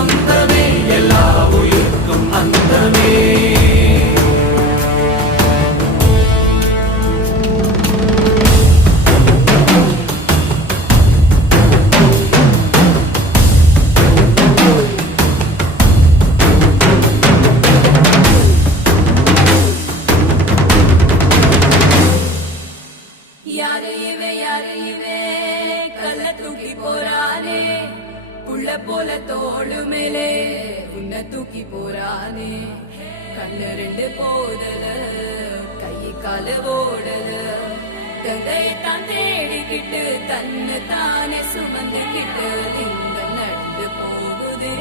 சொந்தமே எல்லா உயிர்க்கும் அந்தமே. யாரு இவன் கல்ல தூக்கி போறானே, புள்ள போல தோளு மேலே உன்னை தூக்கி போறானே. கண்ணு ரெண்டு போதல, கையை கால ஓடல, தங்கையத்தான் தேடிக்கிட்டு தன்னை தானே சுமந்துக்கிட்டு லிங்கம் நடந்து போகுதே.